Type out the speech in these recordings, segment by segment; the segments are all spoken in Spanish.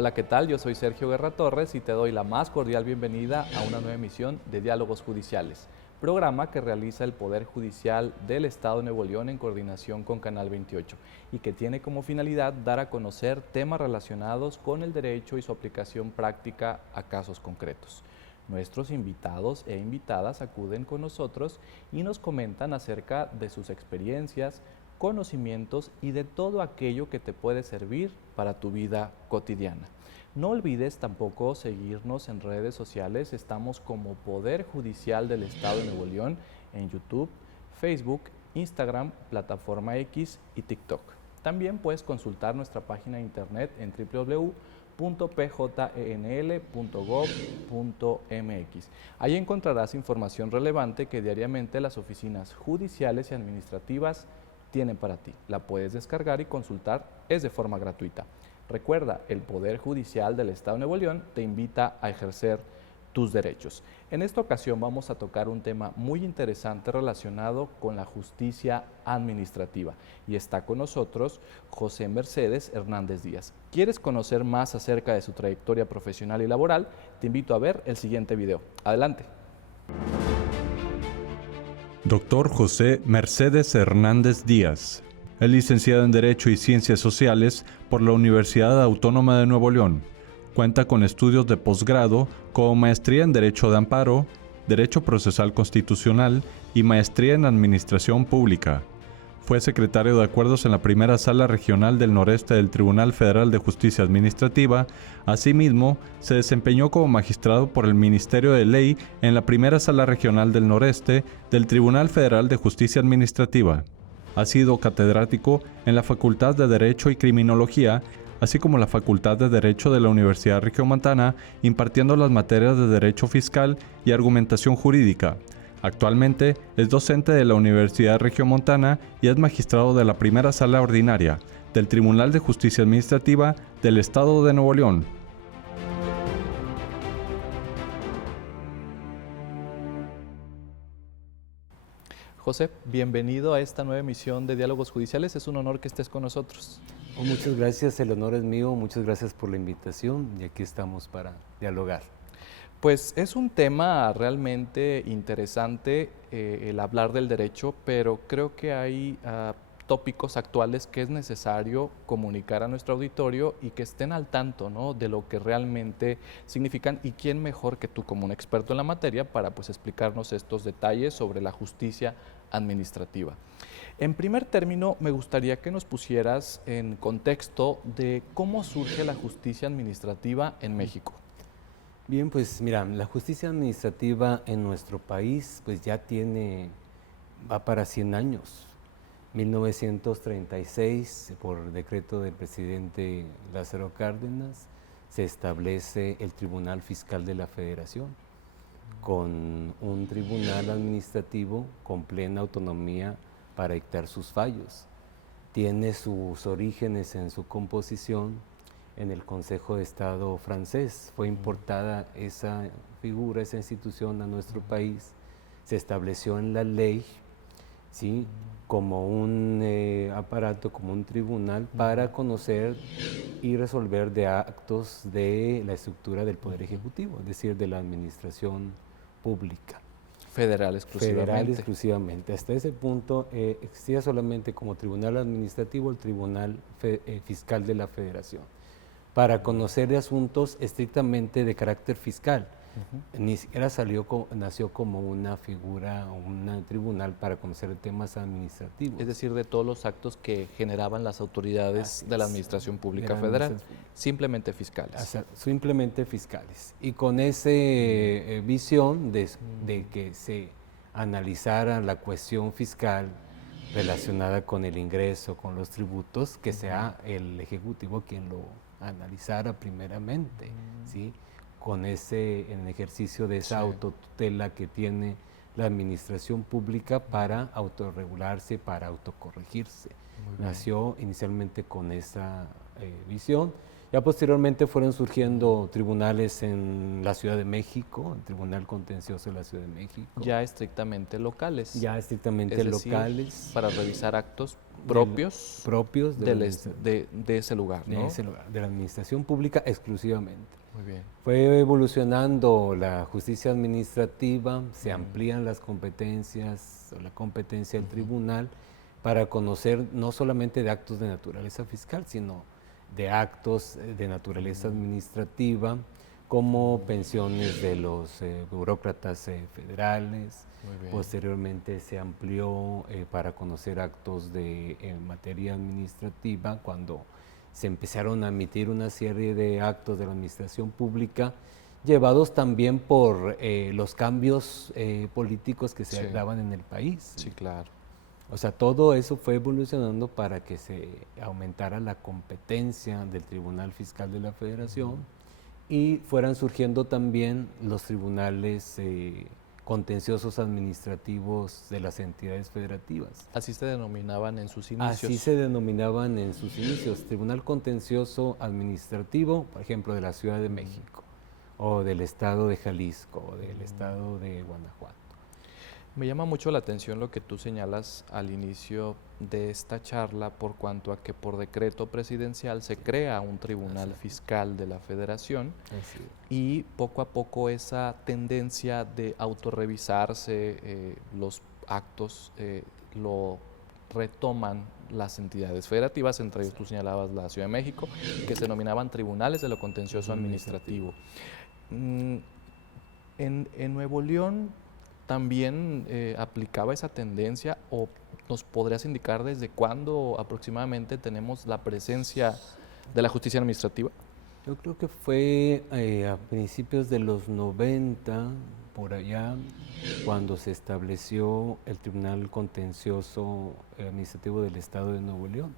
Hola, ¿qué tal? Yo soy Sergio Guerra Torres y te doy la más cordial bienvenida a una nueva emisión de Diálogos Judiciales, programa que realiza el Poder Judicial del Estado de Nuevo León en coordinación con Canal 28 y que tiene como finalidad dar a conocer temas relacionados con el derecho y su aplicación práctica a casos concretos. Nuestros invitados e invitadas acuden con nosotros y nos comentan acerca de sus experiencias, conocimientos y de todo aquello que te puede servir para tu vida cotidiana. No olvides tampoco seguirnos en redes sociales, estamos como Poder Judicial del Estado de Nuevo León en YouTube, Facebook, Instagram, Plataforma X y TikTok. También puedes consultar nuestra página de internet en www.pjnl.gov.mx. Ahí encontrarás información relevante que diariamente las oficinas judiciales y administrativas tienen para ti. La puedes descargar y consultar, es de forma gratuita. Recuerda, el Poder Judicial del Estado de Nuevo León te invita a ejercer tus derechos. En esta ocasión vamos a tocar un tema muy interesante relacionado con la justicia administrativa y está con nosotros José Mercedes Hernández Díaz. ¿Quieres conocer más acerca de su trayectoria profesional y laboral? Te invito a ver el siguiente video. Adelante. Doctor José Mercedes Hernández Díaz. Es licenciado en Derecho y Ciencias Sociales por la Universidad Autónoma de Nuevo León. Cuenta con estudios de posgrado como maestría en Derecho de Amparo, Derecho Procesal Constitucional y maestría en Administración Pública. Fue secretario de Acuerdos en la Primera Sala Regional del Noreste del Tribunal Federal de Justicia Administrativa. Asimismo, se desempeñó como magistrado por el Ministerio de Ley en la Primera Sala Regional del Noreste del Tribunal Federal de Justicia Administrativa. Ha sido catedrático en la Facultad de Derecho y Criminología, así como la Facultad de Derecho de la Universidad Regiomontana, impartiendo las materias de Derecho Fiscal y Argumentación Jurídica. Actualmente es docente de la Universidad Regiomontana y es magistrado de la Primera Sala Ordinaria del Tribunal de Justicia Administrativa del Estado de Nuevo León. José, bienvenido a esta nueva emisión de Diálogos Judiciales. Es un honor que estés con nosotros. Muchas gracias, el honor es mío. Muchas gracias por la invitación y aquí estamos para dialogar. Pues es un tema realmente interesante el hablar del derecho, pero creo que hay tópicos actuales que es necesario comunicar a nuestro auditorio y que estén al tanto, ¿no?, de lo que realmente significan, y quién mejor que tú como un experto en la materia para pues explicarnos estos detalles sobre la justicia administrativa. En primer término, me gustaría que nos pusieras en contexto de cómo surge la justicia administrativa en México. Bien, pues mira, la justicia administrativa en nuestro país pues ya va para 100 años. 1936, por decreto del presidente Lázaro Cárdenas, se establece el Tribunal Fiscal de la Federación, con un tribunal administrativo con plena autonomía para dictar sus fallos. Tiene sus orígenes en su composición en el Consejo de Estado francés. Fue importada esa figura, esa institución a nuestro país. Se estableció en la ley, ¿sí?, como un aparato, como un tribunal para conocer y resolver de actos de la estructura del Poder Ejecutivo, es decir, de la administración pública. Federal exclusivamente. Federal exclusivamente. Hasta ese punto existía solamente como tribunal administrativo el Tribunal Fiscal de la Federación, para conocer de asuntos estrictamente de carácter fiscal. Ni siquiera nació como una figura o un tribunal para conocer temas administrativos. Es decir, de todos los actos que generaban las autoridades de la Administración Pública Federal, simplemente fiscales. Simplemente fiscales. Y con esa visión de que se analizara la cuestión fiscal relacionada con el ingreso, con los tributos, que sea el Ejecutivo quien lo analizara primeramente, ¿sí?, con en ejercicio de esa autotutela que tiene la administración pública para autorregularse, para autocorregirse. Nació inicialmente con esa visión. Ya posteriormente fueron surgiendo tribunales en la Ciudad de México, el Tribunal Contencioso de la Ciudad de México. Ya estrictamente locales. Ya estrictamente es decir, locales. para revisar actos propios, propios de ese lugar, ¿no? De ese lugar, de la administración pública exclusivamente. Muy bien. Fue evolucionando la justicia administrativa, se amplían las competencias o la competencia del tribunal para conocer no solamente de actos de naturaleza fiscal, sino de actos de naturaleza administrativa, como pensiones de los burócratas federales. Posteriormente se amplió para conocer actos en materia administrativa cuando se empezaron a emitir una serie de actos de la administración pública, llevados también por los cambios políticos que se daban en el país. Sí, claro. O sea, todo eso fue evolucionando para que se aumentara la competencia del Tribunal Fiscal de la Federación y fueran surgiendo también los tribunales contenciosos administrativos de las entidades federativas. Así se denominaban en sus inicios. Así se denominaban en sus inicios. Tribunal Contencioso Administrativo, por ejemplo, de la Ciudad de México, o del Estado de Jalisco, o del Estado de Guanajuato. Me llama mucho la atención lo que tú señalas al inicio de esta charla por cuanto a que por decreto presidencial se crea un tribunal fiscal de la Federación y poco a poco esa tendencia de autorrevisarse los actos lo retoman las entidades federativas, entre ellos tú señalabas la Ciudad de México, que se denominaban tribunales de lo contencioso administrativo. En Nuevo León también aplicaba esa tendencia, o nos podrías indicar desde cuándo aproximadamente tenemos la presencia de la justicia administrativa. Yo creo que fue a principios de los 90, por allá, cuando se estableció el Tribunal Contencioso Administrativo del Estado de Nuevo León.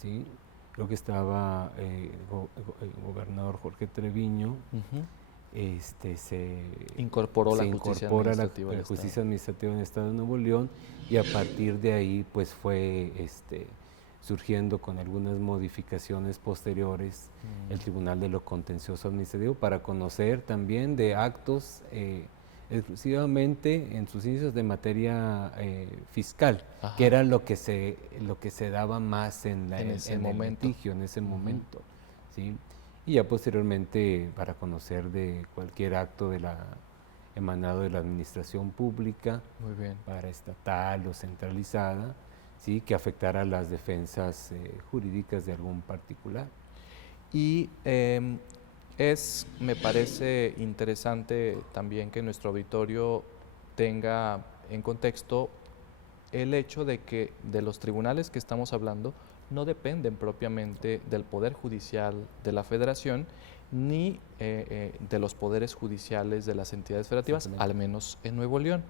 ¿Sí? Creo que estaba el gobernador Jorge Treviño. Se incorpora la justicia administrativa en el Estado de Nuevo León, y a partir de ahí pues fue surgiendo con algunas modificaciones posteriores el Tribunal de lo Contencioso Administrativo para conocer también de actos exclusivamente en sus inicios de materia fiscal, que era lo que se daba más en ese momento. ¿Sí? Y ya posteriormente para conocer de cualquier acto emanado de la administración pública, paraestatal o centralizada, ¿sí? Que afectara las defensas jurídicas de algún particular. Y me parece interesante también que nuestro auditorio tenga en contexto el hecho de que de los tribunales que estamos hablando no dependen propiamente del Poder Judicial de la Federación ni de los poderes judiciales de las entidades federativas, al menos en Nuevo León.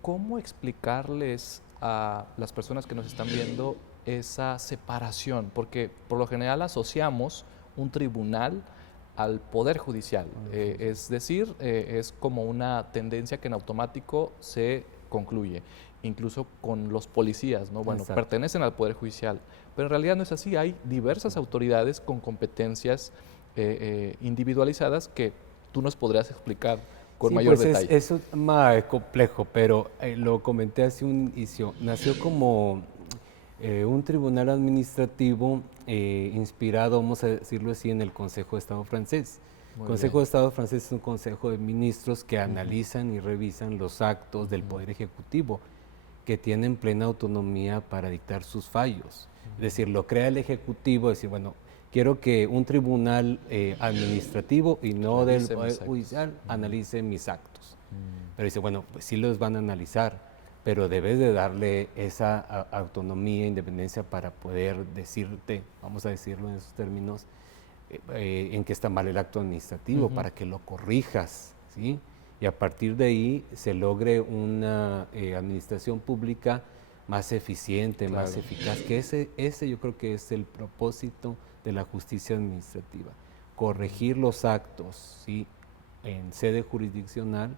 ¿Cómo explicarles a las personas que nos están viendo esa separación? Porque por lo general asociamos un tribunal al Poder Judicial, es decir, es como una tendencia que en automático se concluye. Incluso con los policías, ¿no? Bueno, pertenecen al Poder Judicial, pero en realidad no es así. Hay diversas autoridades con competencias individualizadas que tú nos podrías explicar con mayor detalle. Es más complejo, pero lo comenté hace un inicio. Nació como un tribunal administrativo inspirado, vamos a decirlo así, en el Consejo de Estado francés. El Consejo de Estado francés es un consejo de ministros que analizan y revisan los actos del Poder Ejecutivo, que tienen plena autonomía para dictar sus fallos. Es decir, lo crea el Ejecutivo, decir, bueno, quiero que un tribunal administrativo y no del Poder Judicial analice mis actos. Pero dice, bueno, pues sí los van a analizar, pero debes de darle esa autonomía e independencia para poder decirte, vamos a decirlo en esos términos, en qué está mal el acto administrativo, para que lo corrijas, ¿sí? Y a partir de ahí se logre una administración pública más eficiente, más eficaz, que ese yo creo que es el propósito de la justicia administrativa, corregir los actos, ¿sí? En sede jurisdiccional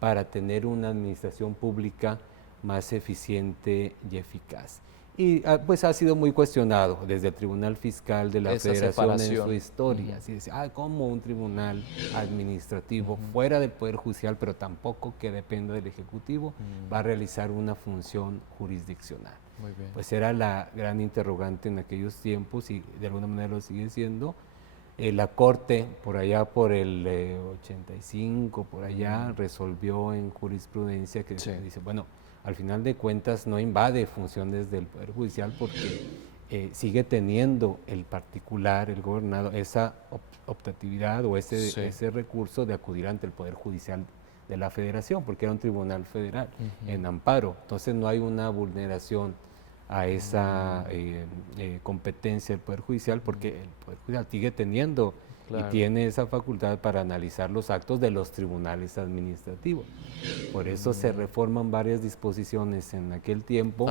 para tener una administración pública más eficiente y eficaz. Y pues ha sido muy cuestionado desde el Tribunal Fiscal de la Esa Federación en separación. su historia. Así decía, ¿cómo un tribunal administrativo fuera del Poder Judicial, pero tampoco que dependa del Ejecutivo, va a realizar una función jurisdiccional? Muy bien. Pues era la gran interrogante en aquellos tiempos y de alguna manera lo sigue siendo. La Corte, por allá por el 85, por allá, resolvió en jurisprudencia que dice, bueno, al final de cuentas no invade funciones del Poder Judicial porque sigue teniendo el particular, el gobernado, esa optatividad o ese recurso de acudir ante el Poder Judicial de la Federación, porque era un tribunal federal en amparo. Entonces no hay una vulneración a esa competencia del Poder Judicial, porque el Poder Judicial sigue teniendo y tiene esa facultad para analizar los actos de los tribunales administrativos. Por eso se reforman varias disposiciones en aquel tiempo.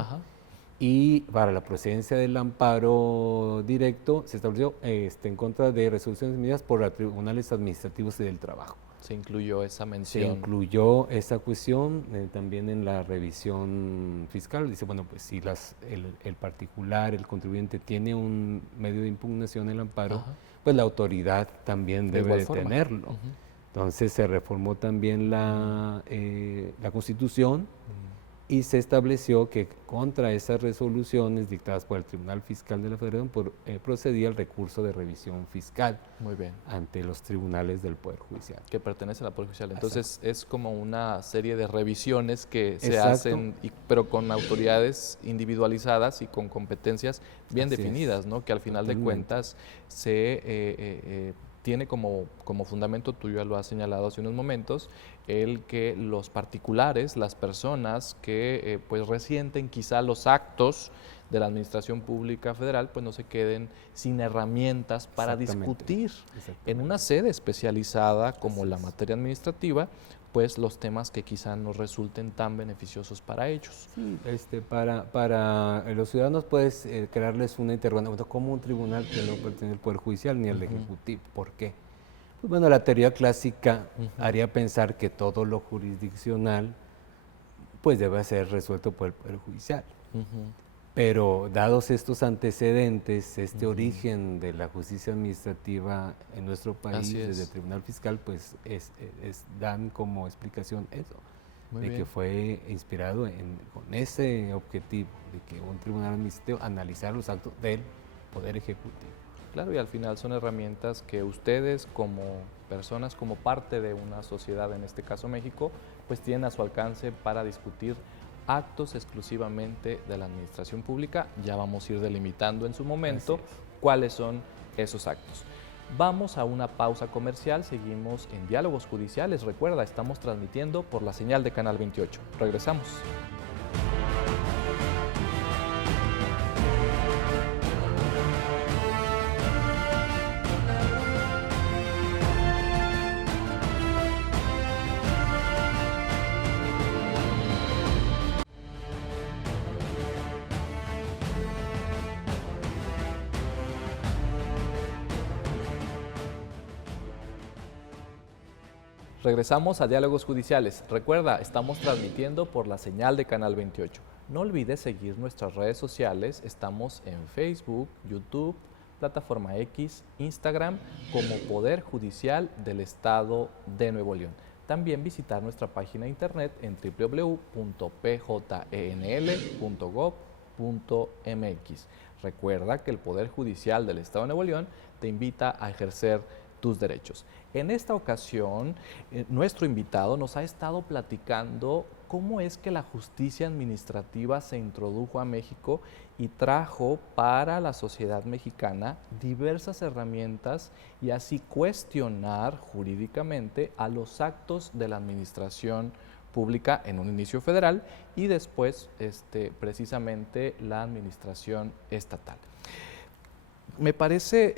Y para la procedencia del amparo directo se estableció en contra de resoluciones emitidas por los tribunales administrativos y del trabajo. Se incluyó esa mención. Se incluyó esa cuestión también en la revisión fiscal. Dice, bueno, pues si el particular, el contribuyente tiene un medio de impugnación en el amparo, pues la autoridad también debe de tenerlo. Entonces se reformó también la Constitución y se estableció que contra esas resoluciones dictadas por el Tribunal Fiscal de la Federación procedía el recurso de revisión fiscal. Muy bien. Ante los tribunales del Poder Judicial. Que pertenece al Poder Judicial. Entonces es como una serie de revisiones que se hacen, pero con autoridades individualizadas y con competencias bien definidas, ¿no? Que al final de cuentas se tiene como fundamento, tú ya lo has señalado hace unos momentos, el que los particulares, las personas que pues resienten quizá los actos de la Administración Pública Federal, pues no se queden sin herramientas para discutir en una sede especializada como la materia administrativa, pues los temas que quizá no resulten tan beneficiosos para ellos. Sí, para los ciudadanos puedes crearles una interrogante, como un tribunal que no pertenece al Poder Judicial ni al Ejecutivo. ¿Por qué? Pues bueno, la teoría clásica haría pensar que todo lo jurisdiccional pues debe ser resuelto por el Poder Judicial. Pero dados estos antecedentes, este origen de la justicia administrativa en nuestro país, desde el Tribunal Fiscal, pues dan como explicación eso, que fue inspirado con ese objetivo de que un tribunal administrativo analizara los actos del Poder Ejecutivo. Claro, y al final son herramientas que ustedes como personas, como parte de una sociedad, en este caso México, pues tienen a su alcance para discutir actos exclusivamente de la administración pública. Ya vamos a ir delimitando en su momento cuáles son esos actos. Vamos a una pausa comercial, seguimos en Diálogos Judiciales. Recuerda, estamos transmitiendo por la señal de Canal 28. Regresamos. Regresamos a Diálogos Judiciales. Recuerda, estamos transmitiendo por la señal de Canal 28. No olvides seguir nuestras redes sociales. Estamos en Facebook, YouTube, Plataforma X, Instagram, como Poder Judicial del Estado de Nuevo León. También visitar nuestra página de internet en www.pjnl.gov.mx. Recuerda que el Poder Judicial del Estado de Nuevo León te invita a ejercer tus derechos. En esta ocasión, nuestro invitado nos ha estado platicando cómo es que la justicia administrativa se introdujo a México y trajo para la sociedad mexicana diversas herramientas y así cuestionar jurídicamente a los actos de la administración pública en un inicio federal y después precisamente la administración estatal. Me parece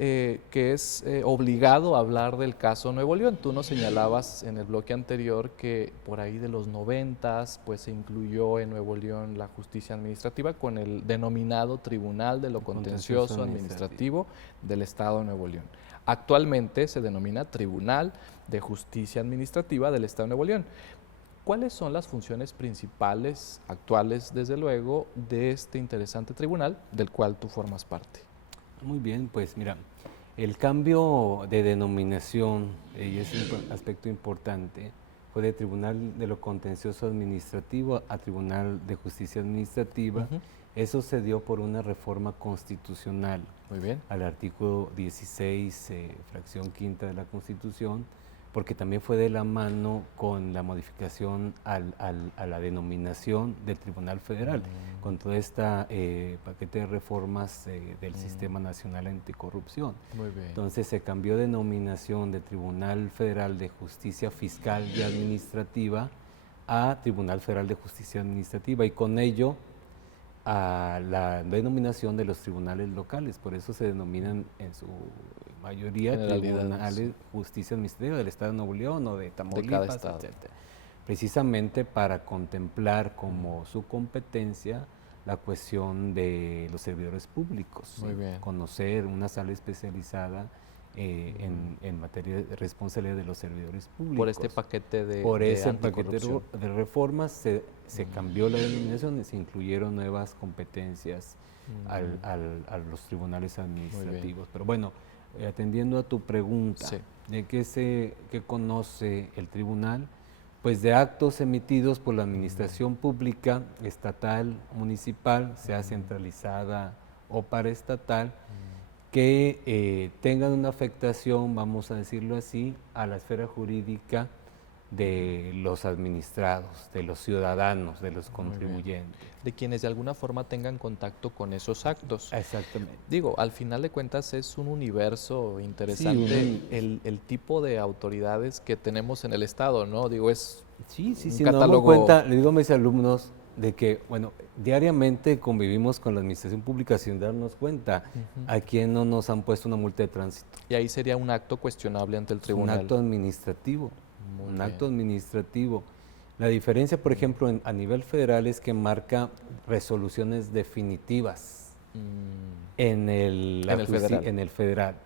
que es obligado hablar del caso Nuevo León. Tú nos señalabas en el bloque anterior que por ahí de los 90s pues se incluyó en Nuevo León la justicia administrativa con el denominado Tribunal de lo Contencioso Administrativo del Estado de Nuevo León. Actualmente se denomina Tribunal de Justicia Administrativa del Estado de Nuevo León. ¿Cuáles son las funciones principales, actuales, desde luego, de este interesante tribunal del cual tú formas parte? Muy bien, pues mira, el cambio de denominación, y es un aspecto importante, fue de Tribunal de lo Contencioso Administrativo a Tribunal de Justicia Administrativa. Eso se dio por una reforma constitucional. Muy bien. Al artículo 16, fracción quinta de la Constitución, porque también fue de la mano con la modificación a la denominación del Tribunal Federal, con todo este paquete de reformas del Sistema Nacional Anticorrupción. Muy bien. Entonces se cambió denominación de Tribunal Federal de Justicia Fiscal y Administrativa a Tribunal Federal de Justicia Administrativa, y con ello a la denominación de los tribunales locales. Por eso se denominan en su mayoría tribunales de justicia administrativa del Estado de Nuevo León o de Tamaulipas, etc. Precisamente para contemplar como su competencia la cuestión de los servidores públicos. Muy bien. Conocer una sala especializada en materia de responsabilidad de los servidores públicos. Por este paquete de Por ese paquete de reformas se cambió la denominación y se incluyeron nuevas competencias a los tribunales administrativos. Pero bueno, atendiendo a tu pregunta, sí, ¿de qué conoce el tribunal? Pues de actos emitidos por la administración pública, estatal, municipal, sea centralizada o paraestatal, que tengan una afectación, vamos a decirlo así, a la esfera jurídica de los administrados, de los ciudadanos, de los contribuyentes. De quienes de alguna forma tengan contacto con esos actos. Exactamente. Digo, al final de cuentas es un universo interesante, Sí, el tipo de autoridades que tenemos en el Estado, ¿no? Digo, es un catálogo. Nos damos cuenta, le digo a mis alumnos, de que, bueno, diariamente convivimos con la administración pública sin darnos cuenta a quién no nos han puesto una multa de tránsito. Y ahí sería un acto cuestionable ante el tribunal. Un acto administrativo. Muy un bien. acto administrativo. La diferencia, por ejemplo, a nivel federal es que marca resoluciones definitivas en el federal.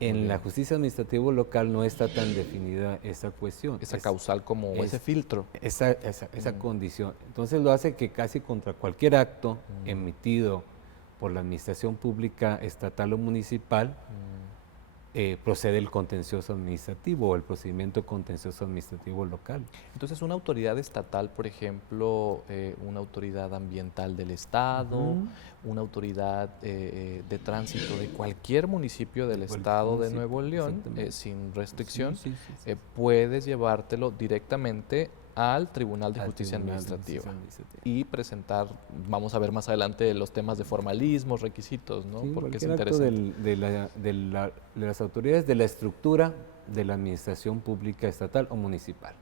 En la justicia administrativa local no está tan definida esa cuestión. Esa causal como ese filtro. Esa condición. Entonces lo hace que casi contra cualquier acto emitido por la administración pública estatal o municipal procede el contencioso administrativo o el procedimiento contencioso administrativo local. Entonces, una autoridad estatal, por ejemplo, una autoridad ambiental del Estado, una autoridad de tránsito de cualquier municipio del Estado de Nuevo León, sin restricción, puedes llevártelo directamente al Tribunal de Justicia Administrativa y presentar, vamos a ver más adelante los temas de formalismos, requisitos, ¿no? Sí, porque es interesante. interesante. De las autoridades de la estructura de la administración pública estatal o municipal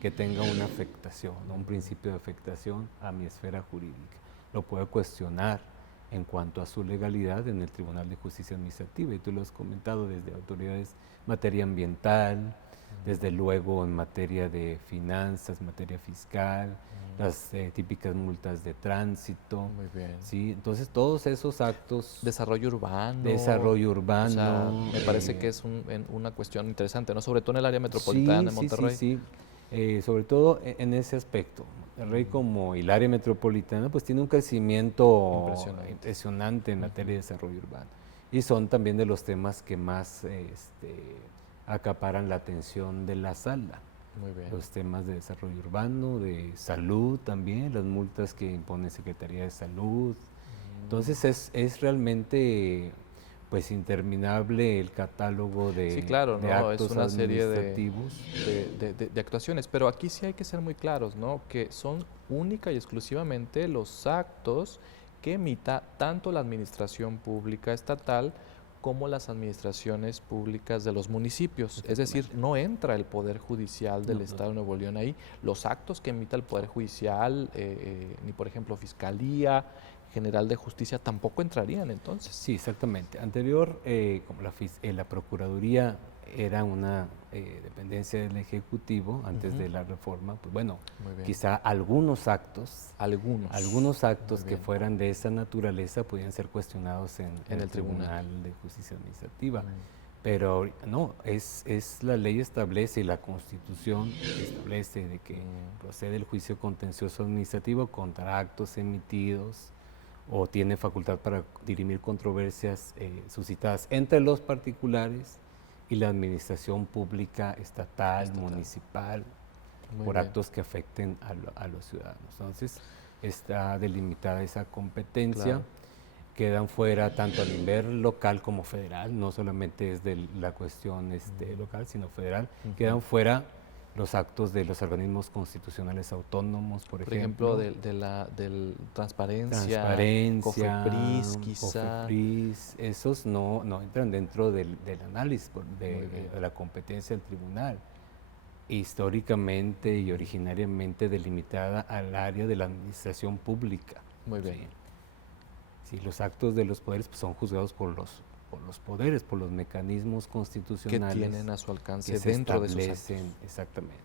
que tenga una afectación, ¿no? Un principio de afectación a mi esfera jurídica. Lo puedo cuestionar en cuanto a su legalidad en el Tribunal de Justicia Administrativa, y tú lo has comentado, desde autoridades en materia ambiental, desde luego en materia de finanzas, materia fiscal, las típicas multas de tránsito. Muy bien. ¿Sí? Entonces todos esos actos... Desarrollo urbano. O sea, me parece que es una cuestión interesante, ¿no? Sobre todo en el área metropolitana de Monterrey. Sí. Sobre todo en ese aspecto. Monterrey como el área metropolitana pues tiene un crecimiento impresionante en materia de desarrollo urbano. Y son también de los temas que más acaparan la atención de la sala. Muy bien. Los temas de desarrollo urbano, de salud también, las multas que impone Secretaría de Salud. Entonces es realmente pues interminable el catálogo de, sí, claro, de ¿no? actos es una serie administrativos. de actuaciones, pero aquí sí hay que ser muy claros, ¿no? Que son única y exclusivamente los actos que emita tanto la administración pública estatal como las administraciones públicas de los municipios. Es decir, no entra el Poder Judicial del Estado de Nuevo León ahí. Los actos que emita el Poder Judicial, ni por ejemplo Fiscalía General de Justicia, tampoco entrarían entonces. Sí, exactamente. Anterior, como la Procuraduría era una dependencia del Ejecutivo antes de la reforma, pues bueno, quizá algunos actos que fueran de esa naturaleza podían ser cuestionados en el Tribunal de Justicia Administrativa. Pero no, es la ley establece y la Constitución establece de que procede el juicio contencioso administrativo contra actos emitidos o tiene facultad para dirimir controversias suscitadas entre los particulares y la administración pública estatal, municipal, por actos que afecten a los ciudadanos. Entonces, está delimitada esa competencia. Claro. Quedan fuera tanto a nivel local como federal, no solamente es de la cuestión local, sino federal. Quedan fuera los actos de los organismos constitucionales autónomos, por ejemplo del transparencia, COFEPRIS, quizá. COFEPRIS, esos no entran dentro del análisis de la competencia del tribunal, históricamente y originariamente delimitada al área de la administración pública. Muy bien. Sí, los actos de los poderes pues, son juzgados por los poderes, por los mecanismos constitucionales que tienen a su alcance que dentro de sus establecen, actos. Exactamente.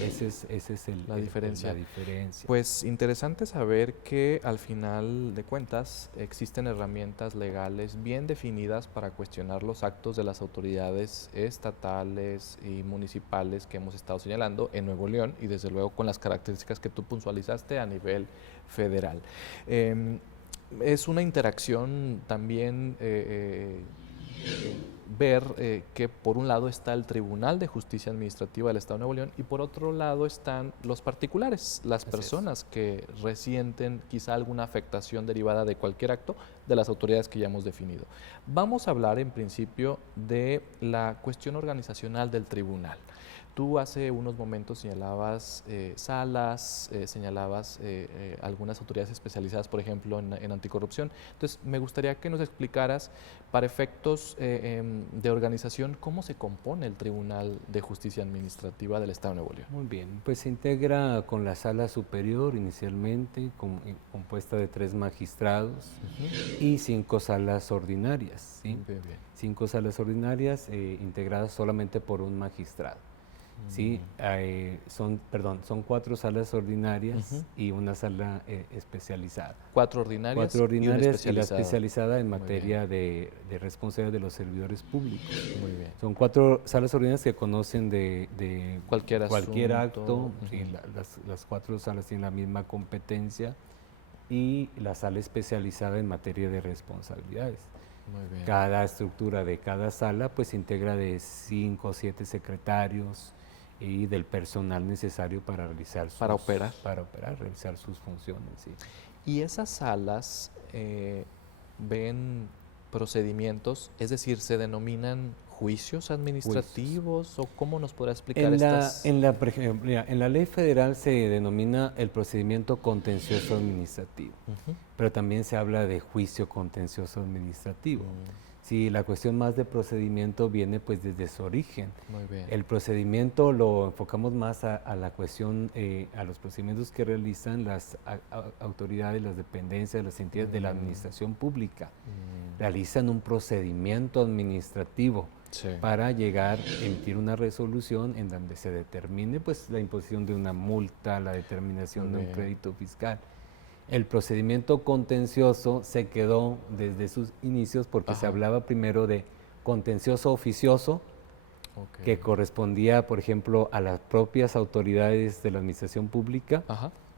Ese es La diferencia. la diferencia. Pues interesante saber que al final de cuentas existen herramientas legales bien definidas para cuestionar los actos de las autoridades estatales y municipales que hemos estado señalando en Nuevo León y desde luego con las características que tú puntualizaste a nivel federal. Es una interacción también ver que por un lado está el Tribunal de Justicia Administrativa del Estado de Nuevo León y por otro lado están los particulares, las personas que resienten quizá alguna afectación derivada de cualquier acto de las autoridades que ya hemos definido. Vamos a hablar en principio de la cuestión organizacional del tribunal. Tú hace unos momentos señalabas salas, señalabas algunas autoridades especializadas, por ejemplo, en anticorrupción. Entonces, me gustaría que nos explicaras, para efectos de organización, cómo se compone el Tribunal de Justicia Administrativa del Estado de Nuevo León. Muy bien, pues se integra con la sala superior inicialmente, compuesta de 3 magistrados y 5 salas ordinarias. ¿sí? Bien, bien. 5 salas ordinarias integradas solamente por un magistrado. Sí, son 4 salas ordinarias y una sala especializada. 4 ordinarias, 4 ordinarias y la especializada en Muy materia de responsabilidad de los servidores públicos. Muy bien. Son 4 salas ordinarias que conocen de Cualquier acto. asunto. Sí, las 4 salas tienen la misma competencia y la sala especializada en materia de responsabilidades. Muy bien. Cada estructura de cada sala pues se integra de 5 o 7 secretarios y del personal necesario para realizar realizar sus funciones. Sí. Y esas salas ven procedimientos, es decir, se denominan juicios administrativos o cómo nos podrá explicar por ejemplo, en la ley federal se denomina el procedimiento contencioso administrativo, pero también se habla de juicio contencioso administrativo. Sí, la cuestión más de procedimiento viene pues desde su origen. Muy bien. El procedimiento lo enfocamos más a la cuestión, a los procedimientos que realizan las autoridades, las dependencias, las entidades de la administración pública. Realizan un procedimiento administrativo para llegar a emitir una resolución en donde se determine pues la imposición de una multa, la determinación de un crédito fiscal. El procedimiento contencioso se quedó desde sus inicios porque se hablaba primero de contencioso oficioso, que correspondía, por ejemplo, a las propias autoridades de la administración pública.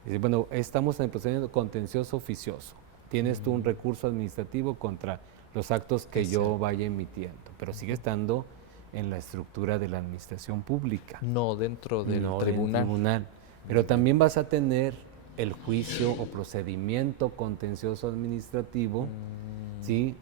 Dice, bueno, estamos en el procedimiento contencioso oficioso. Tienes tú un recurso administrativo contra los actos que yo vaya emitiendo, pero sigue estando en la estructura de la administración pública. No dentro del tribunal. Pero también vas a tener el juicio o procedimiento contencioso administrativo, ¿sí?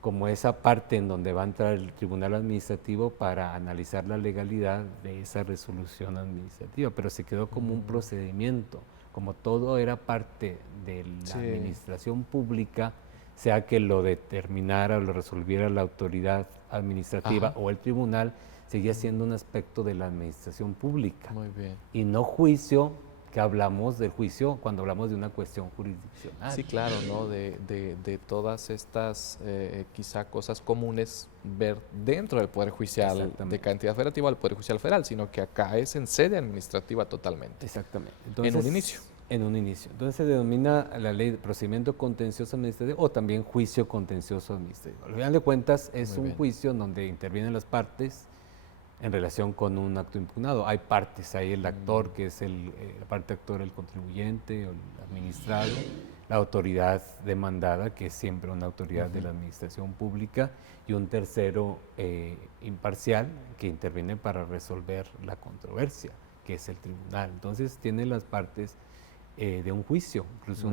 Como esa parte en donde va a entrar el tribunal administrativo para analizar la legalidad de esa resolución administrativa, pero se quedó como un procedimiento, como todo era parte de la administración pública, sea que lo determinara o lo resolviera la autoridad administrativa o el tribunal, seguía siendo un aspecto de la administración pública. Muy bien. Y no juicio, que hablamos del juicio cuando hablamos de una cuestión jurisdiccional. Sí, claro, ¿no? De todas estas quizá cosas comunes ver dentro del Poder Judicial de cada entidad federativa al Poder Judicial Federal, sino que acá es en sede administrativa totalmente. Exactamente. Entonces, en un inicio. En un inicio. Entonces se denomina la ley de procedimiento contencioso administrativo o también juicio contencioso administrativo. Al final de cuentas es Muy un bien. juicio en donde intervienen las partes en relación con un acto impugnado. Hay partes, hay el actor, que es la parte actor, el contribuyente o el administrado, la autoridad demandada, que es siempre una autoridad de la administración pública, y un tercero imparcial que interviene para resolver la controversia, que es el tribunal. Entonces tiene las partes de un juicio, incluso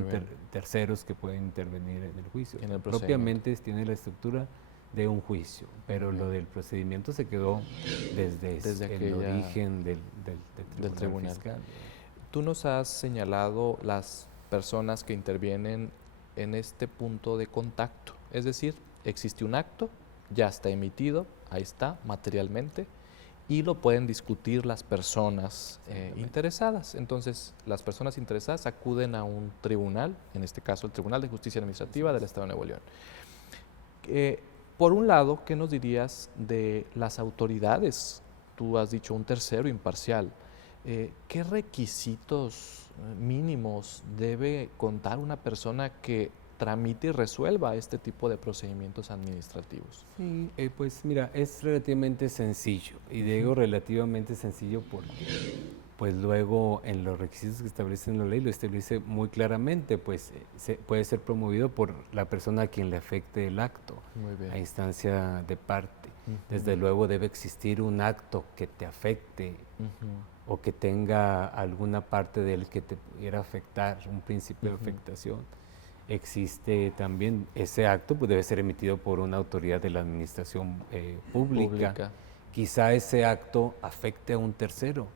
terceros que pueden intervenir en el juicio. En el Propiamente tiene la estructura de un juicio, pero lo del procedimiento se quedó desde el origen del tribunal fiscal. Tú nos has señalado las personas que intervienen en este punto de contacto, es decir, existe un acto, ya está emitido, ahí está, materialmente, y lo pueden discutir las personas interesadas. Entonces, las personas interesadas acuden a un tribunal, en este caso el Tribunal de Justicia Administrativa del Estado de Nuevo León. Por un lado, ¿qué nos dirías de las autoridades? Tú has dicho un tercero imparcial. ¿Qué requisitos mínimos debe contar una persona que tramite y resuelva este tipo de procedimientos administrativos? Sí, pues mira, es relativamente sencillo, y digo relativamente sencillo porque pues luego en los requisitos que establece la ley lo establece muy claramente, pues puede ser promovido por la persona a quien le afecte el acto, a instancia de parte. Desde luego debe existir un acto que te afecte o que tenga alguna parte de él que te pudiera afectar, un principio de afectación. Existe también ese acto, pues debe ser emitido por una autoridad de la administración pública. Quizá ese acto afecte a un tercero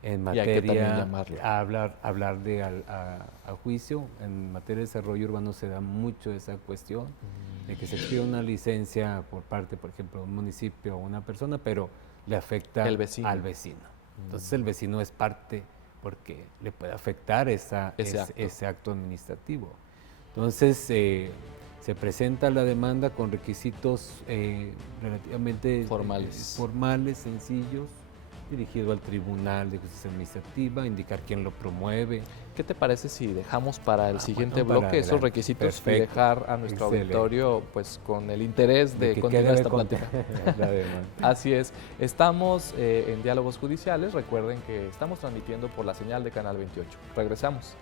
en materia, hablar de a juicio. En materia de desarrollo urbano se da mucho esa cuestión de que se pide una licencia por parte, por ejemplo, de un municipio o una persona, pero le afecta al vecino. Entonces el vecino es parte porque le puede afectar ese acto administrativo. Entonces se presenta la demanda con requisitos relativamente formales, sencillos, dirigido al Tribunal de Justicia Administrativa, indicar quién lo promueve. ¿Qué te parece si dejamos para el siguiente bloque esos requisitos y dejar a nuestro auditorio pues con el interés de continuar esta plática? Así es. Estamos en Diálogos Judiciales. Recuerden que estamos transmitiendo por la señal de Canal 28. Regresamos.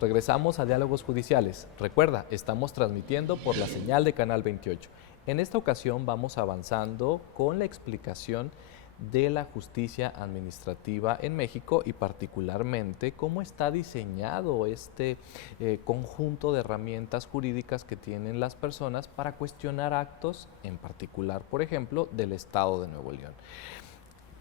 Regresamos a Diálogos Judiciales. Recuerda, estamos transmitiendo por la señal de Canal 28. En esta ocasión vamos avanzando con la explicación de la justicia administrativa en México y particularmente cómo está diseñado este conjunto de herramientas jurídicas que tienen las personas para cuestionar actos, en particular, por ejemplo, del Estado de Nuevo León.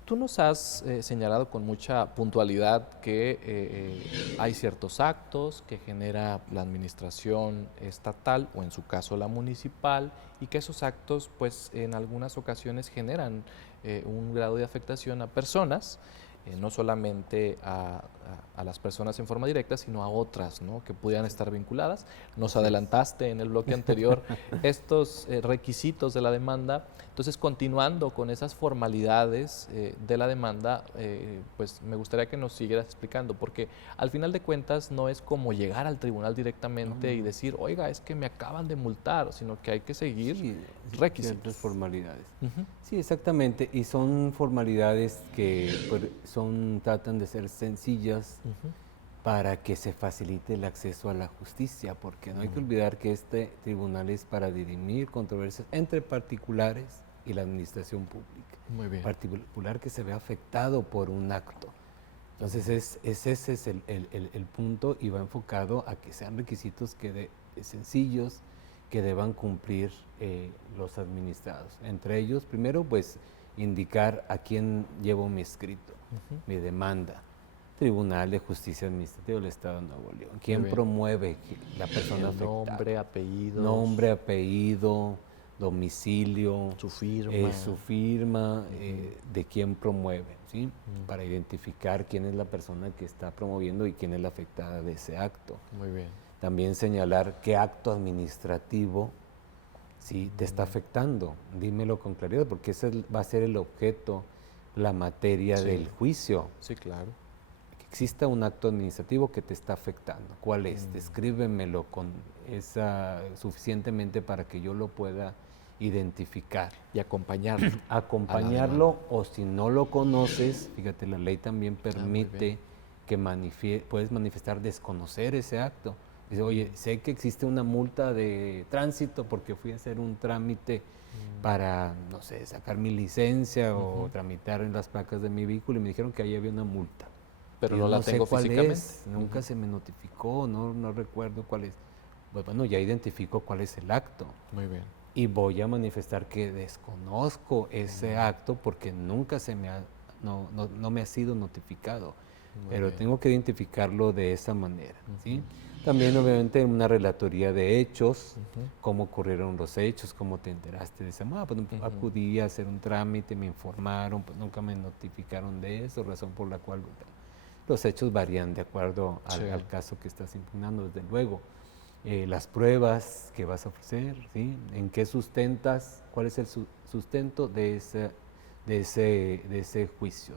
Tú nos has señalado con mucha puntualidad que hay ciertos actos que genera la administración estatal o en su caso la municipal y que esos actos pues en algunas ocasiones generan un grado de afectación a personas, no solamente a las personas en forma directa, sino a otras, ¿no?, que pudieran estar vinculadas. Nos adelantaste en el bloque anterior estos requisitos de la demanda. Entonces, continuando con esas formalidades de la demanda, pues me gustaría que nos siguieras explicando, porque al final de cuentas no es como llegar al tribunal directamente y decir, oiga, es que me acaban de multar, sino que hay que seguir requisitos. Ciertas formalidades. Sí, exactamente, y son formalidades que tratan de ser sencillas para que se facilite el acceso a la justicia, porque no hay que olvidar que este tribunal es para dirimir controversias entre particulares y la administración pública. Muy bien. Particular que se ve afectado por un acto. Entonces ese es el punto, y va enfocado a que sean requisitos sencillos que deban cumplir los administrados. Entre ellos, primero, pues indicar a quién llevo mi escrito, mi demanda. Tribunal de Justicia Administrativa del Estado de Nuevo León. ¿Quién promueve la persona afectada? Nombre, apellido. Nombre, apellido, domicilio. Su firma. De quién promueve, ¿sí? Para identificar quién es la persona que está promoviendo y quién es la afectada de ese acto. Muy bien. También señalar qué acto administrativo sí te está afectando. Dímelo con claridad, porque ese va a ser el objeto, la materia del juicio. Sí, claro. Que exista un acto administrativo que te está afectando. ¿Cuál es? Descríbemelo con suficientemente para que yo lo pueda identificar. Y acompañarlo. Acompañarlo, o si no lo conoces, fíjate, la ley también permite que puedes manifestar desconocer ese acto. Dice, oye, sé que existe una multa de tránsito porque fui a hacer un trámite para, no sé, sacar mi licencia o tramitar en las placas de mi vehículo y me dijeron que ahí había una multa. Pero yo no la sé tengo cuál físicamente. es, nunca se me notificó, no recuerdo cuál es. Pues bueno, ya identifico cuál es el acto. Muy bien. Y voy a manifestar que desconozco ese acto porque nunca no me ha sido notificado. Pero tengo que identificarlo de esa manera, ¿sí? También, obviamente, una relatoría de hechos, cómo ocurrieron los hechos, cómo te enteraste de ese. Pues acudí a hacer un trámite, me informaron, pues nunca me notificaron de eso, razón por la cual los hechos varían de acuerdo al caso que estás impugnando, desde luego. Las pruebas que vas a ofrecer, ¿sí? En qué sustentas, cuál es el sustento de ese juicio,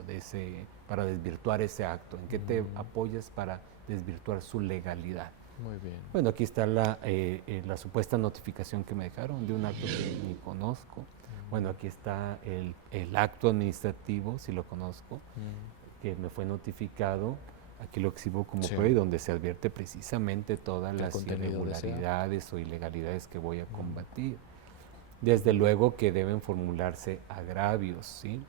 para desvirtuar ese acto, en qué te apoyas para desvirtuar su legalidad. Muy bien. Bueno, aquí está la supuesta notificación que me dejaron de un acto que ni conozco. Bueno, aquí está el acto administrativo, si lo conozco, que me fue notificado. Aquí lo exhibo como prueba y donde se advierte precisamente todas las irregularidades o ilegalidades que voy a combatir. Desde luego que deben formularse agravios, ¿sí?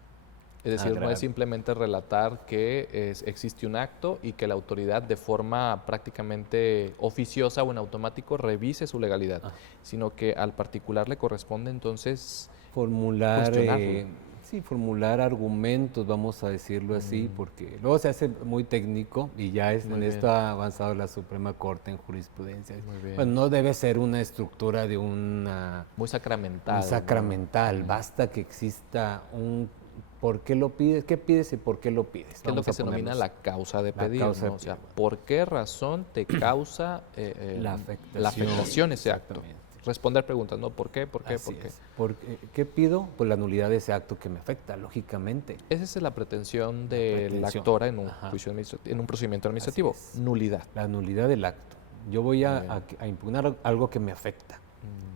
Es decir, no es simplemente relatar que existe un acto y que la autoridad de forma prácticamente oficiosa o en automático revise su legalidad, sino que al particular le corresponde entonces formular argumentos, vamos a decirlo así, porque luego se hace muy técnico y ya en esto ha avanzado la Suprema Corte en jurisprudencia. Bueno, no debe ser una estructura de una... Muy sacramental. Sacramental, basta que exista un... ¿Por qué lo pides? ¿Qué pides y por qué lo pides? ¿Qué es lo que se denomina la causa de pedir? ¿No? O sea, ¿por qué razón te causa la afectación ese acto? Responder preguntas, ¿no? ¿Por qué? ¿Por qué? ¿Por qué? ¿Qué pido? Pues la nulidad de ese acto que me afecta, lógicamente. Esa es la pretensión de la actora en un juicio en un procedimiento administrativo. Nulidad. La nulidad del acto. Yo voy a impugnar algo que me afecta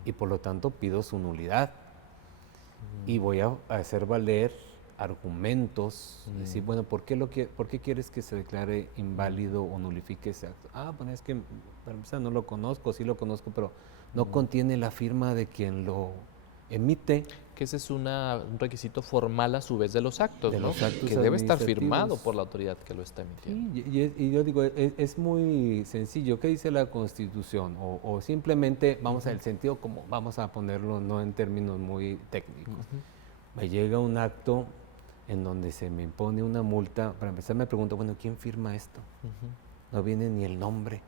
y por lo tanto pido su nulidad. Y voy a hacer valer argumentos, decir, bueno, ¿por qué quieres que se declare inválido o nulifique ese acto? Pues es que para empezar no lo conozco, sí lo conozco, pero no contiene la firma de quien lo emite. Que ese es un requisito formal a su vez de los actos, de ¿no? los actos que debe estar firmado por la autoridad que lo está emitiendo. Sí, y yo digo, es muy sencillo. ¿Qué dice la Constitución? O simplemente vamos al sentido como, vamos a ponerlo no en términos muy técnicos. Me llega un acto en donde se me impone una multa. Para empezar me pregunto, bueno, ¿quién firma esto? No viene ni el nombre.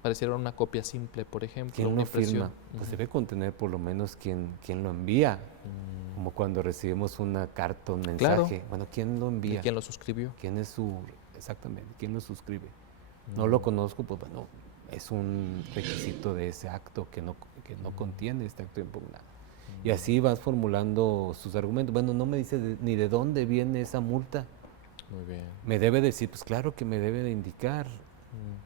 Pareciera una copia simple, por ejemplo. ¿Quién lo firma? Pues debe contener por lo menos quién lo envía. Como cuando recibimos una carta, un mensaje. Claro. Bueno, ¿quién lo envía? ¿Y quién lo suscribió? Exactamente, ¿quién lo suscribe? No lo conozco, pues bueno, es un requisito de ese acto que no contiene este acto impugnado. Y así vas formulando sus argumentos. Bueno, no me dice ni de dónde viene esa multa. Muy bien. Me debe decir, pues claro que me debe de indicar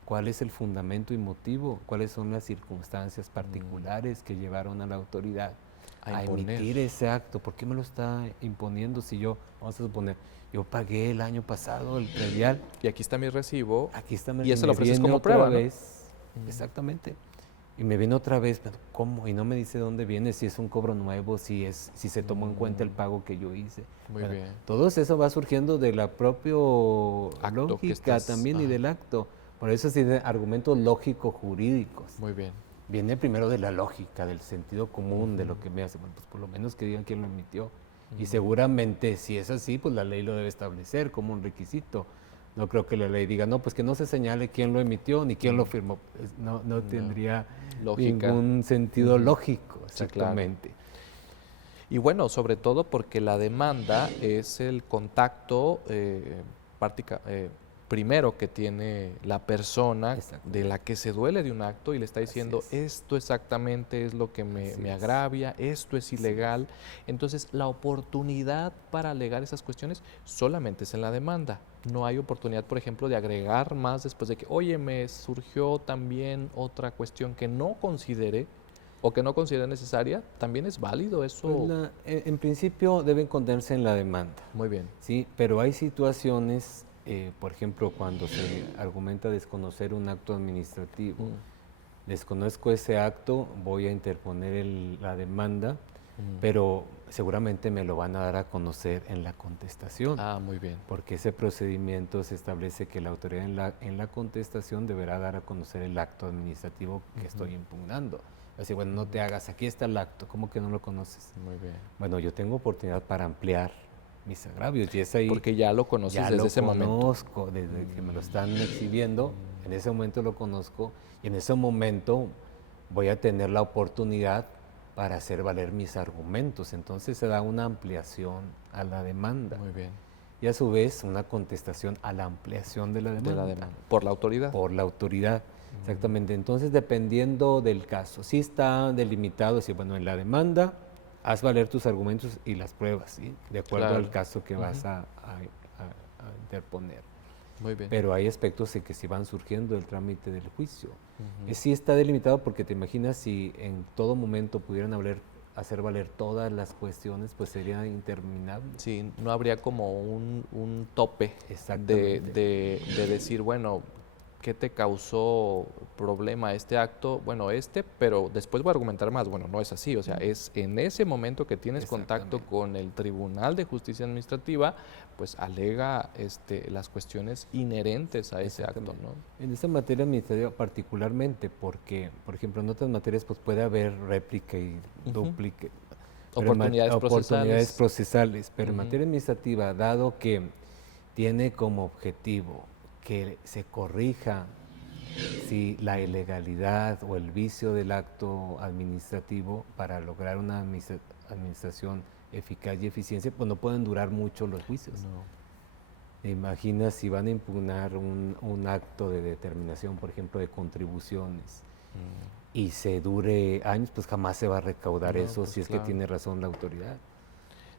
cuál es el fundamento y motivo, cuáles son las circunstancias particulares que llevaron a la autoridad a emitir ese acto. ¿Por qué me lo está imponiendo si vamos a suponer, yo pagué el año pasado el predial? Y aquí está mi recibo. Aquí está y eso lo ofreces como prueba, ¿no? Exactamente. Y me viene otra vez, pero ¿cómo? Y no me dice dónde viene, si es un cobro nuevo, si se tomó en cuenta el pago que yo hice. Muy bien. Todo eso va surgiendo de la propia lógica también y del acto. Por eso sí, de argumentos lógico-jurídicos. Muy bien. Viene primero de la lógica, del sentido común, de lo que me hace. Bueno, pues por lo menos que digan quién lo emitió. Y seguramente, si es así, pues la ley lo debe establecer como un requisito. No creo que la ley diga, no, pues que no se señale quién lo emitió ni quién lo firmó. No tendría Lógica. ningún sentido lógico, Sí, claro. exactamente. Y bueno, sobre todo porque la demanda es el contacto primero que tiene la persona Exactamente. de la que se duele de un acto y le está diciendo, Así es. esto exactamente es lo que Así me es. agravia, esto es ilegal. Entonces, la oportunidad para alegar esas cuestiones solamente es en la demanda. No hay oportunidad, por ejemplo, de agregar más después de que, oye, me surgió también otra cuestión que no considere o que no considere necesaria. También es válido eso. Pues en principio deben contenerse en la demanda, Muy bien. ¿sí? Pero hay situaciones, por ejemplo, cuando se argumenta desconocer un acto administrativo. Desconozco ese acto, voy a interponer la demanda, pero seguramente me lo van a dar a conocer en la contestación. Ah, muy bien. Porque ese procedimiento se establece que la autoridad en la contestación deberá dar a conocer el acto administrativo que estoy impugnando. Así, bueno, no te hagas, aquí está el acto, ¿cómo que no lo conoces? Muy bien. Bueno, yo tengo oportunidad para ampliar mis agravios y es ahí. Porque ya lo conoces Ya desde lo ese momento. conozco, desde que me lo están exhibiendo, en ese momento lo conozco y en ese momento voy a tener la oportunidad para hacer valer mis argumentos. Entonces se da una ampliación a la demanda. Muy bien. Y a su vez una contestación a la ampliación de la demanda. De la demanda. Por la autoridad. Por la autoridad, exactamente. Entonces, dependiendo del caso, si está delimitado, si bueno, en la demanda, haz valer tus argumentos y las pruebas, ¿sí? De acuerdo Claro. al caso que vas a interponer. Muy bien. Pero hay aspectos en que se van surgiendo del trámite del juicio. Sí está delimitado porque te imaginas si en todo momento pudieran hacer valer todas las cuestiones, pues sería interminable. Sí, no habría como un tope Exactamente. de decir, bueno, ¿qué te causó problema este acto? Bueno, pero después voy a argumentar más. Bueno, no es así, o sea, es en ese momento que tienes contacto con el Tribunal de Justicia Administrativa, pues alega las cuestiones inherentes a ese acto, ¿no? En esta materia administrativa particularmente, porque, por ejemplo, en otras materias pues puede haber réplica y duplique. Oportunidades procesales, pero en materia administrativa, dado que tiene como objetivo que se corrija si la ilegalidad o el vicio del acto administrativo para lograr una administración eficaz y eficiencia, pues no pueden durar mucho los juicios. No. Imagina si van a impugnar un acto de determinación, por ejemplo, de contribuciones, y se dure años, pues jamás se va a recaudar eso, pues si es claro. que tiene razón la autoridad.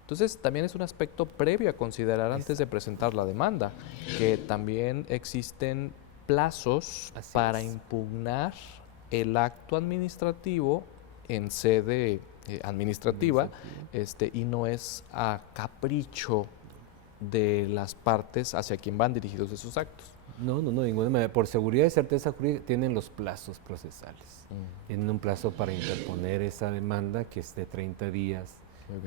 Entonces, también es un aspecto previo a considerar antes de presentar la demanda, que también existen plazos para impugnar el acto administrativo en sede administrativa, y no es a capricho de las partes hacia quien van dirigidos esos actos. No, de ninguna manera. Por seguridad y certeza jurídica tienen los plazos procesales. Tienen un plazo para interponer esa demanda que es de 30 días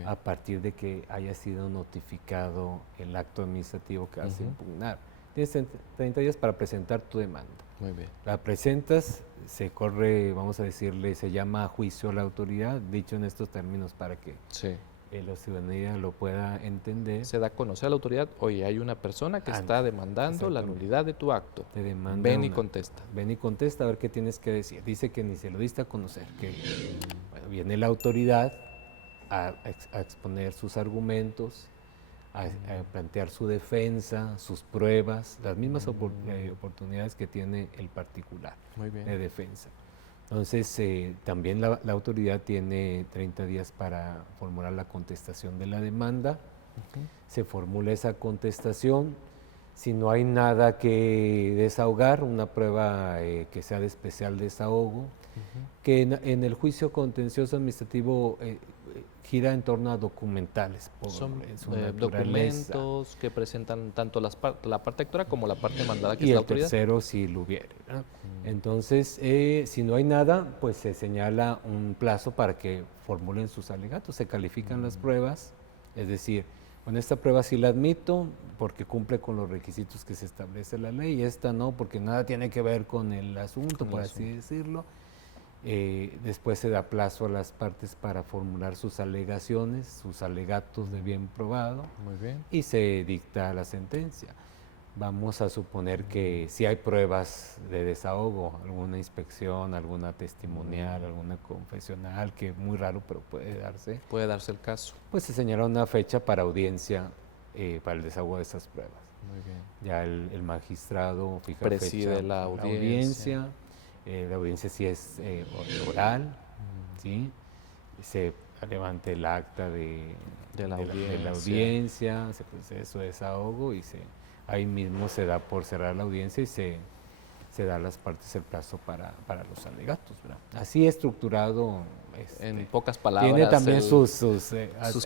a partir de que haya sido notificado el acto administrativo que vas a impugnar. Tienes 30 días para presentar tu demanda. Muy bien. La presentas, se corre, vamos a decirle, se llama juicio a la autoridad, dicho en estos términos para que la ciudadanía lo pueda entender. Se da a conocer a la autoridad, oye, hay una persona que está demandando la nulidad de tu acto. Te demanda Ven y contesta. Ven y contesta a ver qué tienes que decir. Dice que ni se lo diste a conocer, que bueno, viene la autoridad a exponer sus argumentos, a plantear su defensa, sus pruebas, las mismas oportunidades que tiene el particular de defensa. Entonces, también la autoridad tiene 30 días para formular la contestación de la demanda. Se formula esa contestación. Si no hay nada que desahogar, una prueba que sea de especial desahogo, que en el juicio contencioso administrativo gira en torno a documentales. Son documentos que presentan tanto la parte actora como la parte demandada, que y es la el autoridad. tercero si lo hubiera, ¿no? Entonces, si no hay nada, pues se señala un plazo para que formulen sus alegatos, se califican las pruebas, es decir, bueno, esta prueba sí la admito porque cumple con los requisitos que se establece la ley, y esta no, porque nada tiene que ver con el asunto, por así decirlo. Después se da plazo a las partes para formular sus alegaciones, sus alegatos de bien probado. Muy bien. Y se dicta la sentencia. vamos a suponer que si hay pruebas de desahogo, alguna inspección, alguna testimonial, alguna confesional, que es muy raro, pero puede darse. Puede darse el caso. Pues se señala una fecha para audiencia para el desahogo de esas pruebas. Muy bien. Ya el magistrado fija Preside fecha la para audiencia. La audiencia sí es oral, ¿sí? Se levanta el acta de la audiencia, se procesa de desahogo y ahí mismo se da por cerrar la audiencia y se da a las partes el plazo para los alegatos, ¿verdad? Así estructurado. En pocas palabras. Tiene también sus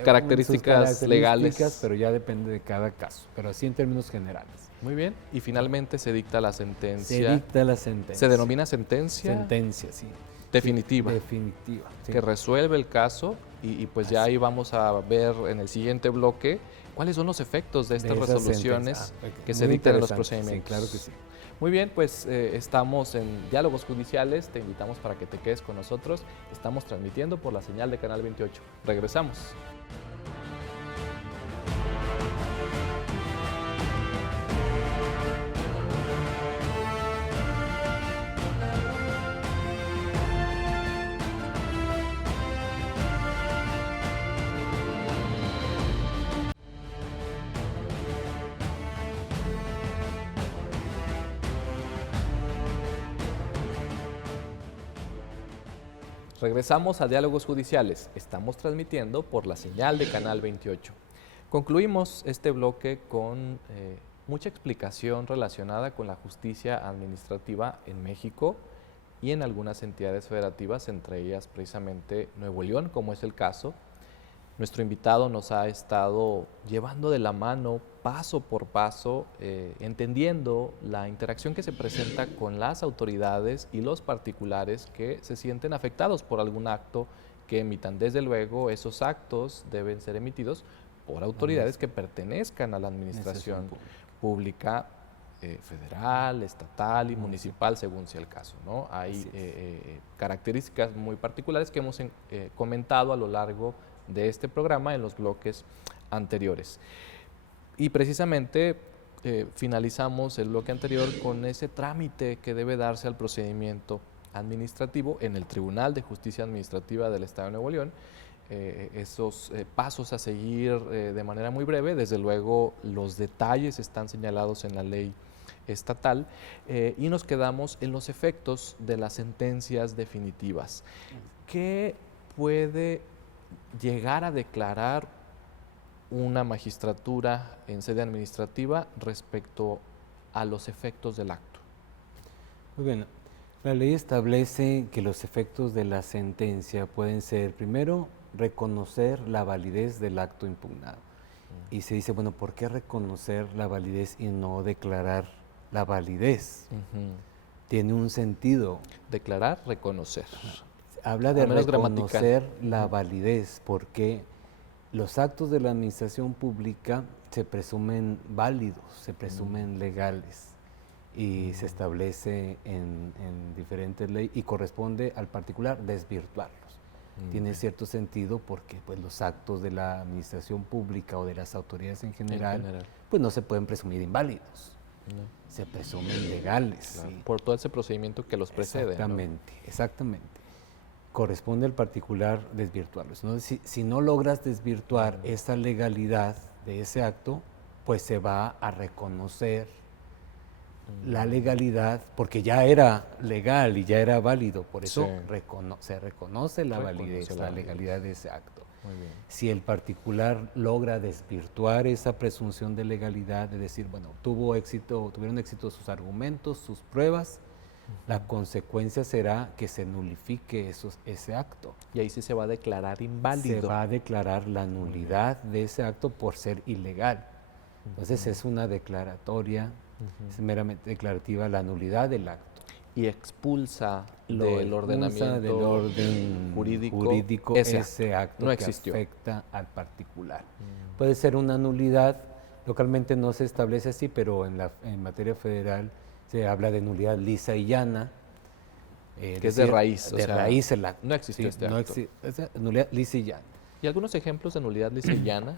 características legales. Pero ya depende de cada caso, pero así en términos generales. Muy bien, y finalmente se dicta la sentencia. Se dicta la sentencia. ¿Se denomina sentencia? Sentencia, sí. Definitiva. Sí, definitiva. Sí. Que resuelve el caso y pues ya ahí vamos a ver en el siguiente bloque cuáles son los efectos de estas resoluciones que se dictan en los procedimientos. Sí, claro que sí. Muy bien, pues estamos en Diálogos Judiciales, te invitamos para que te quedes con nosotros. Estamos transmitiendo por la señal de Canal 28. Regresamos. Regresamos a Diálogos Judiciales. Estamos transmitiendo por la señal de Canal 28. Concluimos este bloque con mucha explicación relacionada con la justicia administrativa en México y en algunas entidades federativas, entre ellas precisamente Nuevo León, como es el caso. Nuestro invitado nos ha estado llevando de la mano, paso por paso, entendiendo la interacción que se presenta con las autoridades y los particulares que se sienten afectados por algún acto que emitan. Desde luego, esos actos deben ser emitidos por autoridades que pertenezcan a la administración pública federal, estatal y municipal, según sea el caso, ¿no? Hay características muy particulares que hemos comentado a lo largo de este programa en los bloques anteriores. Y precisamente finalizamos el bloque anterior con ese trámite que debe darse al procedimiento administrativo en el Tribunal de Justicia Administrativa del Estado de Nuevo León. Esos pasos a seguir de manera muy breve, desde luego los detalles están señalados en la ley estatal y nos quedamos en los efectos de las sentencias definitivas. ¿Qué puede llegar a declarar una magistratura en sede administrativa respecto a los efectos del acto? Muy bien, la ley establece que los efectos de la sentencia pueden ser, primero, reconocer la validez del acto impugnado. Y se dice, bueno, ¿por qué reconocer la validez y no declarar la validez? Tiene un sentido. Declarar, reconocer. Habla de reconocer la validez, porque los actos de la administración pública se presumen válidos, se presumen legales y se establece en diferentes leyes y corresponde al particular desvirtuarlos. Tiene cierto sentido porque pues, los actos de la administración pública o de las autoridades en general, pues no se pueden presumir inválidos, se presumen legales. Claro, por todo ese procedimiento que los precede. Exactamente, exactamente. Corresponde al particular desvirtuarlos. ¿No? Si no logras desvirtuar esa legalidad de ese acto, pues se va a reconocer la legalidad, porque ya era legal y ya era válido, por eso se reconoce la validez, la legalidad de ese acto. Si el particular logra desvirtuar esa presunción de legalidad, es decir, bueno, tuvieron éxito sus argumentos, sus pruebas, la consecuencia será que se nulifique ese acto. Y ahí sí se va a declarar inválido. Se va a declarar la nulidad de ese acto por ser ilegal. Entonces es una declaratoria, es meramente declarativa la nulidad del acto. Y expulsa del ordenamiento del orden jurídico ese acto que afecta al particular. Puede ser una nulidad, localmente no se establece así, pero en materia federal se habla de nulidad lisa y llana. Que es de raíz. De raíz el acto. No existe este acto. Nulidad lisa y llana. ¿Y algunos ejemplos de nulidad lisa y llana?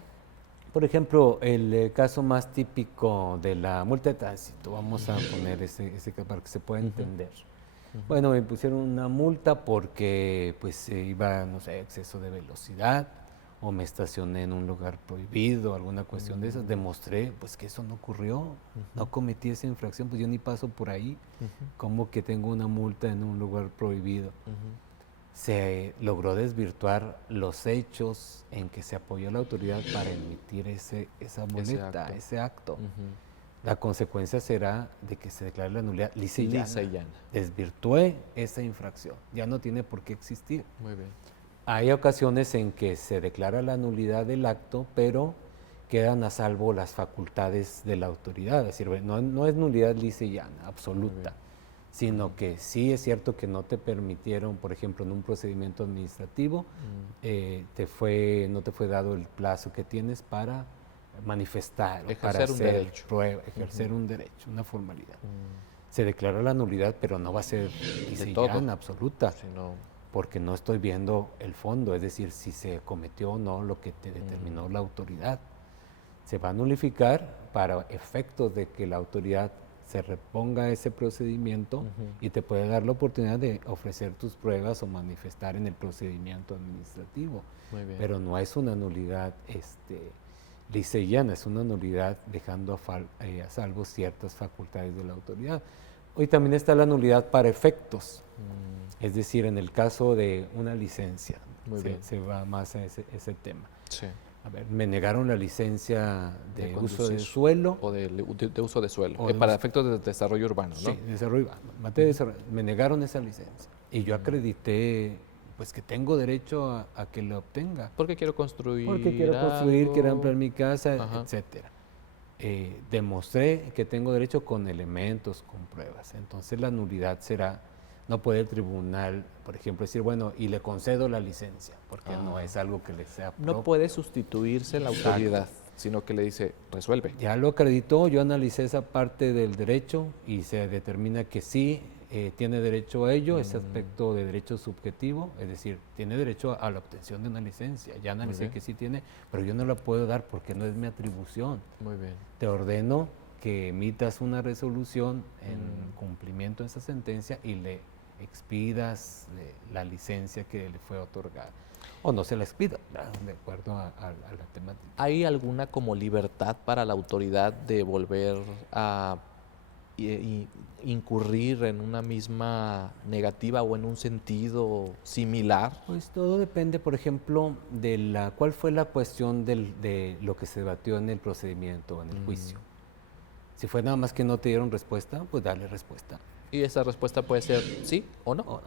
Por ejemplo, el caso más típico de la multa de tránsito, vamos a poner ese para que se pueda entender. Bueno, me pusieron una multa porque pues iba, no sé, exceso de velocidad o me estacioné en un lugar prohibido, alguna cuestión de esas. Demostré pues que eso no ocurrió, no cometí esa infracción, pues yo ni paso por ahí. ¿Cómo que tengo una multa en un lugar prohibido? Se logró desvirtuar los hechos en que se apoyó la autoridad para emitir esa boleta, ese acto. La consecuencia será de que se declare la nulidad lisa y llana. Desvirtué esa infracción, ya no tiene por qué existir. Muy bien. Hay ocasiones en que se declara la nulidad del acto, pero quedan a salvo las facultades de la autoridad. Es decir, no es nulidad lisa y llana, absoluta, sino que sí es cierto que no te permitieron, por ejemplo, en un procedimiento administrativo, no te fue dado el plazo que tienes para manifestar, para hacer prueba, ejercer un derecho, una formalidad. Se declara la nulidad, pero no va a ser lisa y llana, absoluta, porque no estoy viendo el fondo, es decir, si se cometió o no lo que te determinó la autoridad. Se va a nulificar para efectos de que la autoridad se reponga ese procedimiento y te puede dar la oportunidad de ofrecer tus pruebas o manifestar en el procedimiento administrativo. Pero no es una nulidad lisa y llana, es una nulidad dejando a salvo ciertas facultades de la autoridad. Hoy también está la nulidad para efectos, es decir, en el caso de una licencia, se va más a ese tema. Sí. A ver, me negaron la licencia de uso de suelo. O de uso de suelo, para efectos de desarrollo urbano, ¿no? Sí, desarrollo urbano. Materia de desarrollo, me negaron esa licencia y yo acredité pues que tengo derecho a que la obtenga. Porque quiero construir. Porque quiero construir, quiero ampliar mi casa, etcétera. Demostré que tengo derecho con elementos, con pruebas. Entonces la nulidad será, no puede el tribunal, por ejemplo, decir, bueno, y le concedo la licencia, porque no es algo que le sea propio. No puede sustituirse la autoridad, sino que le dice, resuelve. Ya lo acreditó, yo analicé esa parte del derecho y se determina que sí tiene derecho a ello, ese aspecto de derecho subjetivo, es decir, tiene derecho a la obtención de una licencia. Ya analicé que sí tiene, pero yo no la puedo dar porque no es mi atribución. Muy bien. Te ordeno que emitas una resolución en cumplimiento de esa sentencia y le expidas la licencia que le fue otorgada. O no se la expida, de acuerdo a la temática. ¿Hay alguna como libertad para la autoridad de volver a incurrir en una misma negativa o en un sentido similar? Pues todo depende, por ejemplo, de cuál fue la cuestión de lo que se debatió en el procedimiento, en el juicio. Si fue nada más que no te dieron respuesta, pues darle respuesta. Y esa respuesta puede ser sí o no.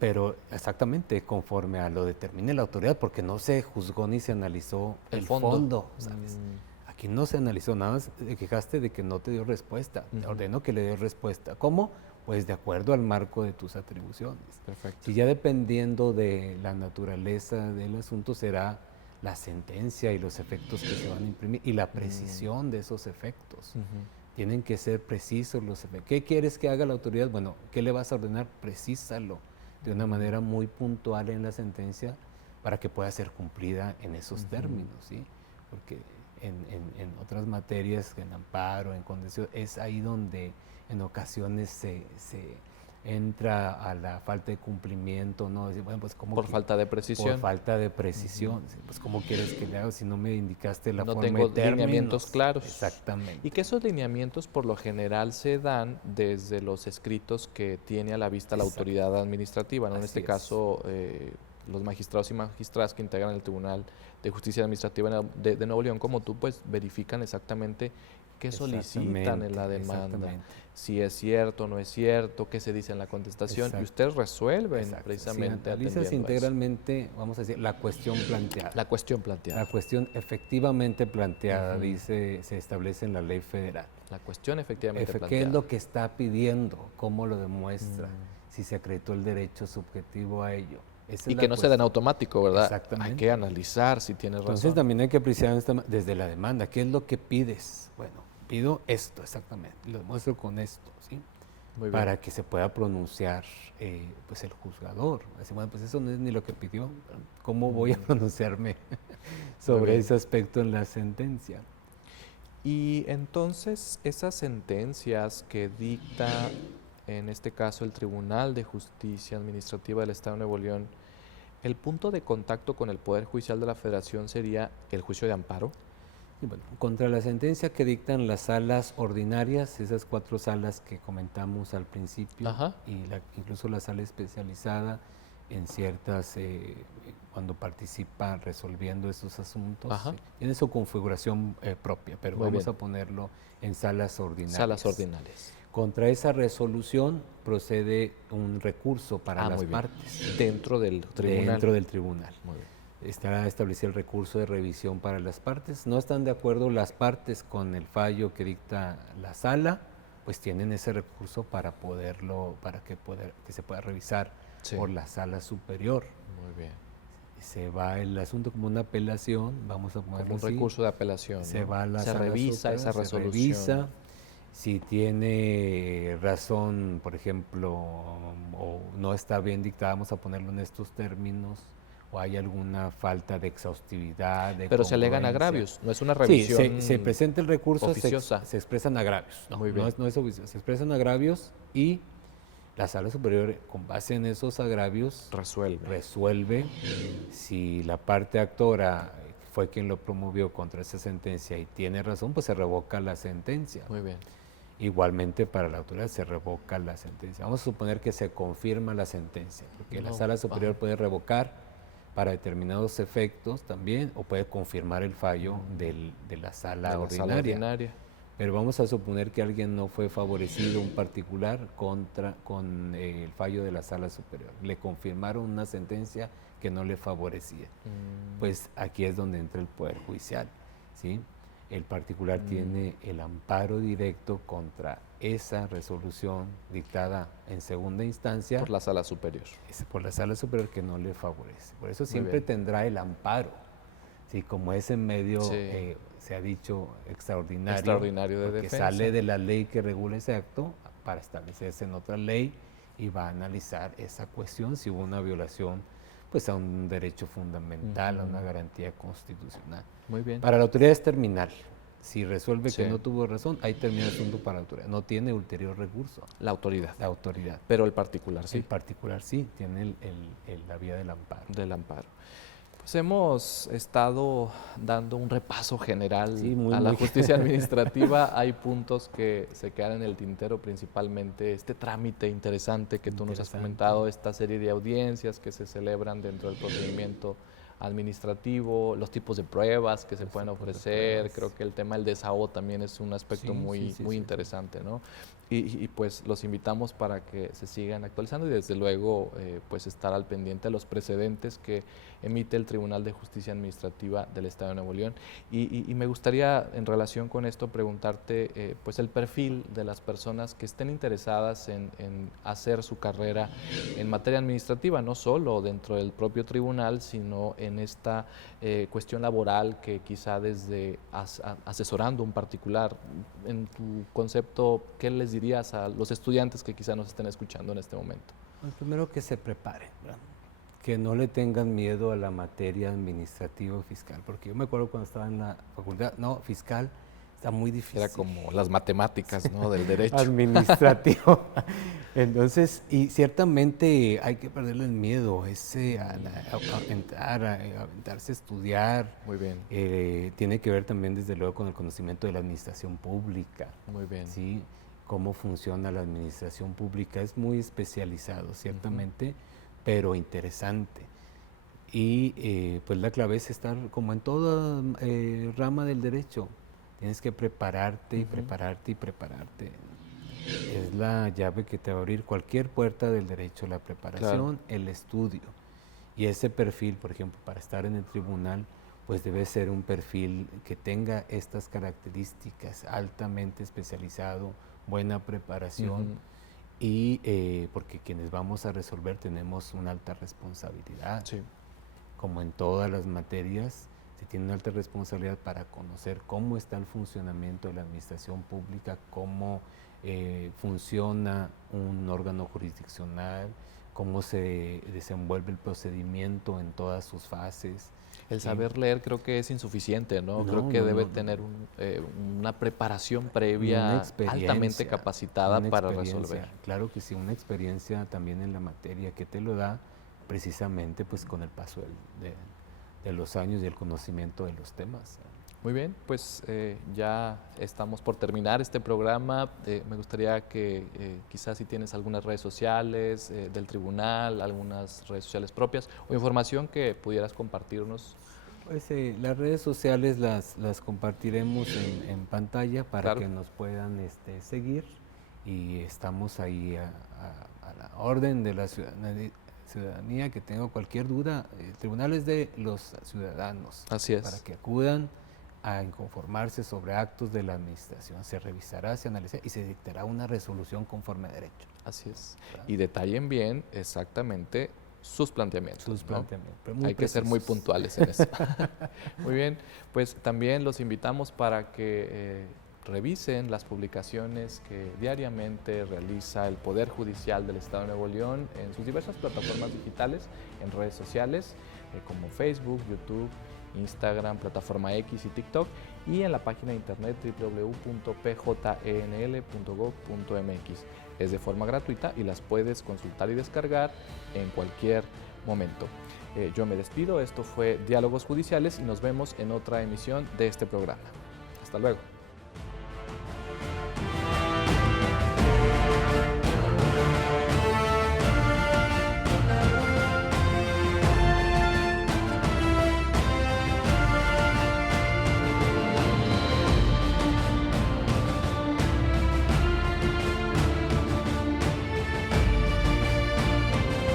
Pero exactamente conforme a lo determine la autoridad, porque no se juzgó ni se analizó el fondo, ¿sabes? Aquí no se analizó, nada más te quejaste de que no te dio respuesta. Te ordeno que le des respuesta. ¿Cómo? Pues de acuerdo al marco de tus atribuciones. Perfecto. Si ya dependiendo de la naturaleza del asunto será la sentencia y los efectos que se van a imprimir y la precisión de esos efectos. Tienen que ser precisos los efectos. ¿Qué quieres que haga la autoridad? Bueno, ¿qué le vas a ordenar? Precísalo de una manera muy puntual en la sentencia para que pueda ser cumplida en esos términos, ¿sí? Porque en otras materias, en amparo, en condición, es ahí donde en ocasiones se entra a la falta de cumplimiento, ¿no? Decir, bueno, pues, ¿cómo por falta de precisión. Por falta de precisión. Pues, ¿cómo quieres que le haga si no me indicaste la no forma tengo de términos? lineamientos claros. Exactamente. Y que esos lineamientos por lo general se dan desde los escritos que tiene a la vista la autoridad administrativa, ¿no? En este caso, los magistrados y magistradas que integran el Tribunal de Justicia Administrativa de Nuevo León, como tú, pues verifican exactamente qué solicitan en la demanda, si es cierto o no es cierto, qué se dice en la contestación, y ustedes resuelven precisamente. Analizas integralmente, vamos a decir, la cuestión planteada. La cuestión planteada. La cuestión efectivamente planteada, se establece en la ley federal. La cuestión efectivamente planteada. ¿Qué es lo que está pidiendo? ¿Cómo lo demuestra? Si se acreditó el derecho subjetivo a ello. Y que no se da en automático, ¿verdad? Exactamente. Hay que analizar si tienes razón. Entonces también hay que apreciar desde la demanda. ¿Qué es lo que pides? Bueno, pido esto exactamente, lo demuestro con esto, ¿sí? Muy bien. para que se pueda pronunciar pues el juzgador. Así, bueno, pues eso no es ni lo que pidió. ¿Cómo voy a pronunciarme sobre ese aspecto en la sentencia? Y entonces esas sentencias que dicta, en este caso, el Tribunal de Justicia Administrativa del Estado de Nuevo León, el punto de contacto con el Poder Judicial de la Federación sería el juicio de amparo. Y bueno, contra la sentencia que dictan las salas ordinarias, esas 4 salas que comentamos al principio, Ajá. y incluso la sala especializada en ciertas, cuando participa resolviendo esos asuntos, Ajá. tiene su configuración propia, pero Muy vamos bien. a ponerlo en salas ordinarias. Salas ordinarias. Contra esa resolución procede un recurso para las muy bien. partes Dentro del tribunal. dentro del tribunal. Muy bien. Estará establecido el recurso de revisión para las partes. No están de acuerdo las partes con el fallo que dicta la sala, pues tienen ese recurso para que se pueda revisar Sí. por la sala superior. Muy bien. Se va el asunto como una apelación, vamos a ponerlo Como un así. recurso de apelación. Se ¿no? va a la Se sala revisa superior, esa se resolución. revisa. Si tiene razón, por ejemplo, o no está bien dictada, vamos a ponerlo en estos términos, o hay alguna falta de exhaustividad, de Pero se alegan congruencia. agravios, no es una Sí, revisión. se presenta el recurso, oficiosa. se expresan agravios. No, Muy bien. no es oficioso, se expresan agravios y la sala superior, con base en esos agravios, resuelve si la parte actora fue quien lo promovió contra esa sentencia y tiene razón, pues se revoca la sentencia. Muy bien. Igualmente para la autoridad se revoca la sentencia. Vamos a suponer que se confirma la sentencia, porque la sala superior puede revocar para determinados efectos también, o puede confirmar el fallo de la sala ordinaria. Pero vamos a suponer que alguien no fue favorecido, un particular, con el fallo de la sala superior. Le confirmaron una sentencia que no le favorecía. Pues aquí es donde entra el Poder Judicial, ¿sí? El particular tiene el amparo directo contra esa resolución dictada en segunda instancia. Por la sala superior. Por la sala superior que no le favorece. Por eso siempre tendrá el amparo. Sí, como ese medio, se ha dicho, extraordinario de defensa. Sale de la ley que regula ese acto para establecerse en otra ley y va a analizar esa cuestión si hubo una violación pues a un derecho fundamental, a una garantía constitucional. Muy bien. Para la autoridad es terminal. Si resuelve que no tuvo razón, ahí termina el asunto para la autoridad. No tiene ulterior recurso. La autoridad. La autoridad. Pero el particular sí. El particular sí, tiene la vía del amparo. Del amparo. Pues hemos estado dando un repaso general a la justicia administrativa. Hay puntos que se quedan en el tintero, principalmente este trámite interesante que tú nos has comentado, esta serie de audiencias que se celebran dentro del procedimiento administrativo, los tipos de pruebas que se pueden ofrecer. Creo que el tema del desahogo también es un aspecto muy interesante, ¿no? Y pues los invitamos para que se sigan actualizando y desde luego pues estar al pendiente de los precedentes que emite el Tribunal de Justicia Administrativa del Estado de Nuevo León. Y me gustaría en relación con esto preguntarte pues el perfil de las personas que estén interesadas en hacer su carrera en materia administrativa, no solo dentro del propio tribunal, sino en esta cuestión laboral que quizá desde asesorando un particular. En tu concepto, ¿qué les dirías a los estudiantes que quizá nos estén escuchando en este momento? Pues primero que se preparen, ¿verdad? Que no le tengan miedo a la materia administrativa o fiscal, porque yo me acuerdo cuando estaba en la facultad, fiscal está muy difícil. Era como las matemáticas, ¿no? Del derecho. Administrativo. Entonces, y ciertamente hay que perderle el miedo, aventarse a estudiar. Muy bien. Tiene que ver también, desde luego, con el conocimiento de la administración pública. Muy bien. ¿Sí? Cómo funciona la administración pública. Es muy especializado, ciertamente, pero interesante. Y pues la clave es estar como en toda rama del derecho. Tienes que prepararte y prepararte y prepararte. Es la llave que te va a abrir cualquier puerta del derecho, la preparación, el estudio. Y ese perfil, por ejemplo, para estar en el tribunal, pues debe ser un perfil que tenga estas características, altamente especializado, buena preparación, y porque quienes vamos a resolver tenemos una alta responsabilidad. Sí. Como en todas las materias, se tiene una alta responsabilidad para conocer cómo está el funcionamiento de la administración pública, cómo funciona un órgano jurisdiccional, cómo se desenvuelve el procedimiento en todas sus fases. El saber leer creo que es insuficiente, ¿no? Creo que debe tener una preparación previa altamente capacitada para resolver. Claro que sí, una experiencia también en la materia que te lo da precisamente pues con el paso de los años y el conocimiento de los temas. Muy bien, pues ya estamos por terminar este programa. Me gustaría que quizás si tienes algunas redes sociales del tribunal, algunas redes sociales propias o información que pudieras compartirnos. Pues las redes sociales las compartiremos en pantalla para que nos puedan seguir, y estamos ahí a la orden de la ciudadanía que tenga cualquier duda. El tribunal es de los ciudadanos. Así es. Para que acudan a inconformarse sobre actos de la administración. Se revisará, se analizará y se dictará una resolución conforme a derecho. Así es. ¿Verdad? Y detallen bien exactamente sus planteamientos. Sus planteamientos. ¿No? Hay que ser muy puntuales en eso. Muy bien, pues también los invitamos para que revisen las publicaciones que diariamente realiza el Poder Judicial del Estado de Nuevo León en sus diversas plataformas digitales, en redes sociales como Facebook, YouTube, Instagram, plataforma X y TikTok, y en la página de internet www.pjenl.gov.mx. Es de forma gratuita y las puedes consultar y descargar en cualquier momento. Yo me despido, esto fue Diálogos Judiciales y nos vemos en otra emisión de este programa. Hasta luego.